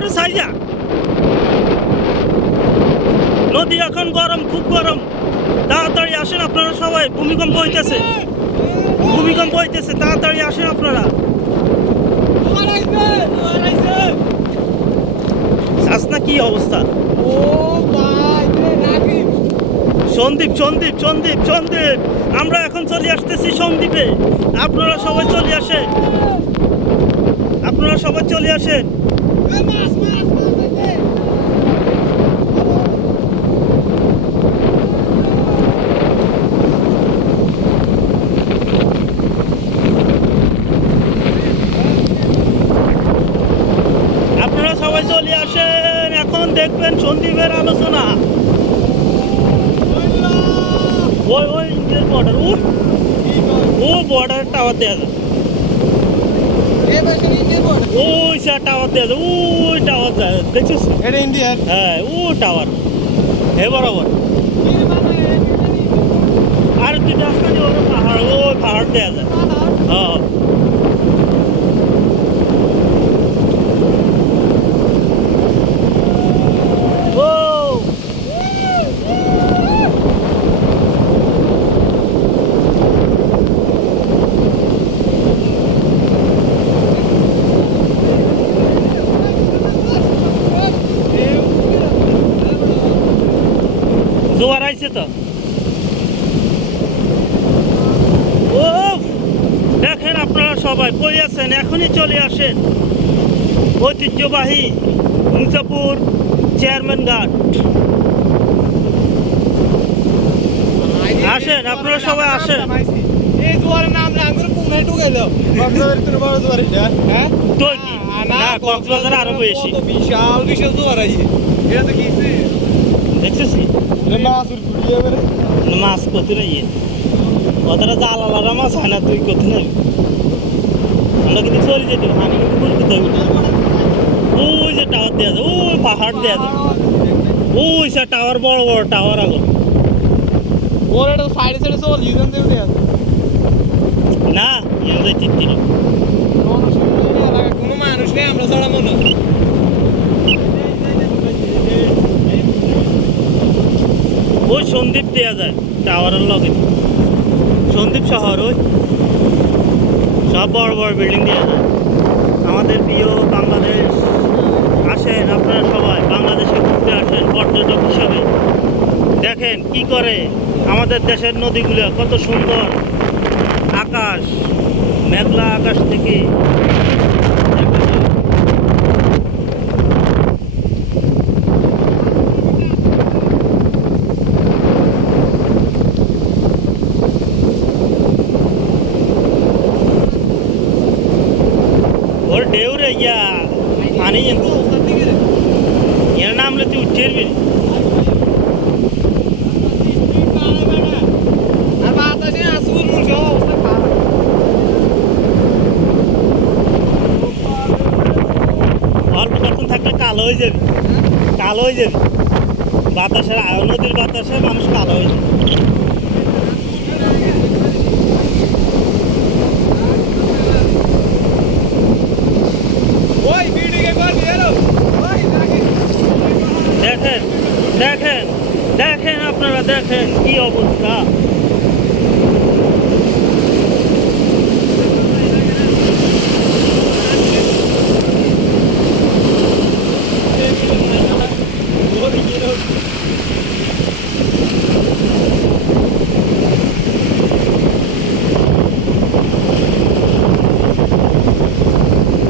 ওরে সাইজা নদী এখন গরম, খুব গরম। তাড়াতাড়ি আসেন আপনারা সবাই, ভূমিকম্প হইতেছে, ভূমিকম্প হইতেছে, তাড়াতাড়ি আসেন আপনারা। আসনা কি অবস্থা? সন্দীপ সন্দীপ সন্দীপ সন্দীপ, আমরা এখন চলে আসতেছি সন্দীপে। আপনারা সবাই চলে আসেন, আপনারা সবাই চলে আসেন। আপনারা সবাই চলে আসেন, এখন দেখবেন সন্দীপের আলোচনা। ওই ওই ইন্ডিয়ার বর্ডার, ও বর্ডার টাওয়ার দেওয়া যায়, ওই স্যার টাওয়ার দেওয়া যায়, ওই টাওয়ার যায়, দেখছিস? এটা ইন্ডিয়ার। হ্যাঁ, ও টাওয়ার হে বরাবর। আর তুই রাস্তা দিয়ে ওরা পাহাড়, ওই পাহাড় দেওয়া যায়। হ্যাঁ, জোয়ার আইছে তো। ও দেখেন আপনারা সবাই কই আছেন, এখনই চলে আসেন। ঐতিহ্যবাহী মুসাপুর চেয়ারম্যান ঘাট, আসেন আপনারা সবাই আসেন। এই জোয়ারের নাম রাঙ্গুর কোনে ঢুকাইলো? কক্সবাজারের তো বড় জোয়ার এটা, হ্যাঁ? তো কি না, কক্সবাজার আরো বেশি। কত বিশাল বিশাল জোয়ার আইছে। এটা তো কিছে? দেখছিস এটা মাছ উড়িয়ে বেরে। মাছ করতে নাই, ওদের জাল আলাদা মাছ হয় না, তুই করতে নাই। আমরা কিন্তু চলে যেতে পানি কিন্তু করতে হবে। ওই যে টাওয়ার দেওয়া যায়, ওই পাহাড় দেওয়া যায়, ওই সে টাওয়ার, বড় বড় টাওয়ার আলো। ওর এটা সাইডে সাইডে সব লিজন দেবে দেয়া। না ইয়ে যায় তিন কোনো মানুষ নেই, আমরা ছাড়া মনে হয়। ওই সন্দীপ দেওয়া যায় টাওয়ারের লগে, সন্দীপ শহর, ওই সব বড় বড় বিল্ডিং দেওয়া যায়। আমাদের প্রিয় বাংলাদেশ, আসেন আপনারা সবাই বাংলাদেশে ঘুরতে আসেন পর্যটক হিসাবে। দেখেন কি করে আমাদের দেশের নদীগুলো, কত সুন্দর আকাশ, মেঘলা আকাশ থেকে ওর ঢেউ রে ইয়া পানি এর নামলে তুই উঠেরবি। আর বাতাসে আসুন মুছো অবস্থা খারাপ। অল্প কখন থাকলে কালো হয়ে যাবে, কালো হয়ে যাবে বাতাসের, নদীর বাতাসে মানুষ কালো হয়ে যাবে। ওই বিল্ডিংয়ে কল দিলো। ওই দেখেন দেখেন দেখেন আপনারা দেখেন কি অবস্থা।